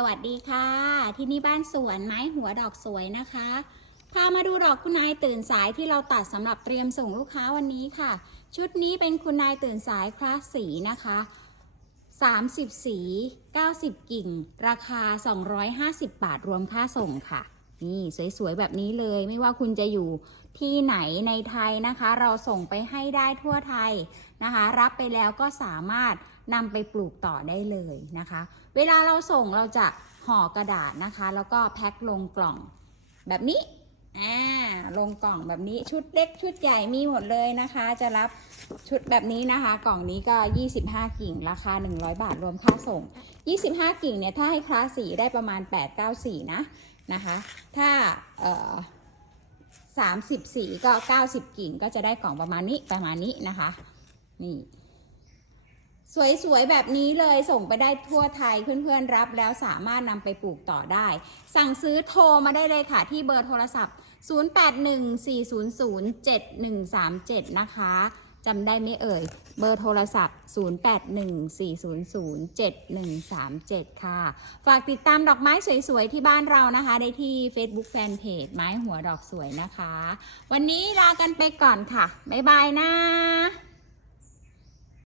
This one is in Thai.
สวัสดีค่ะ ที่นี่บ้านสวนไม้หัวดอกสวยนะคะพามาดูดอกคุณนายตื่นสายที่เราตัดสำหรับเตรียมส่งลูกค้าวันนี้ค่ะ ชุดนี้เป็นคุณนายตื่นสายคลาสสีนะคะ 30 สี 90 กิ่ง ราคา 250 บาทรวมค่าส่งค่ะ นี่สวยๆ แบบนี้เลยไม่ว่าคุณจะอยู่ที่ไหนในไทยนะคะ เราส่งไปให้ได้ทั่วไทยนะคะ รับไปแล้วก็สามารถ นำไปปลูกต่อได้เลยนะคะ เวลาเราส่งเราจะห่อกระดาษนะคะ แล้วก็แพ็คลงกล่องแบบนี้อ่าลงกล่องแบบนี้ชุดเล็กชุดใหญ่มีหมดเลยนะคะ จะรับชุดแบบนี้นะคะ กล่องนี้ก็ 25 กิ่งราคา 100 บาทรวมค่าส่ง 25 กิ่งเนี่ยถ้าให้คลาสสีได้ประมาณ 8-9สีนะนะคะ ถ้าเอ่อ30สีก็ 90 กิ่งก็จะได้กล่องประมาณนี้ประมาณนี้นะคะ นี่ สวยๆ แบบนี้เลยส่งไปได้ทั่วไทยเพื่อนๆรับแล้วสามารถนำไปปลูกต่อได้ สั่งซื้อโทรมาได้เลยค่ะที่เบอร์โทรศัพท์ 0814007137 นะคะจำได้ไหมเอ่ย เบอร์โทรศัพท์ 0814007137 ค่ะ ฝากติดตามดอกไม้สวยๆ ที่บ้านเรานะคะ ได้ที่ Facebook Fanpage ไม้หัวดอกสวยนะคะ วันนี้ลากันไปก่อนค่ะ บ๊ายบายนะ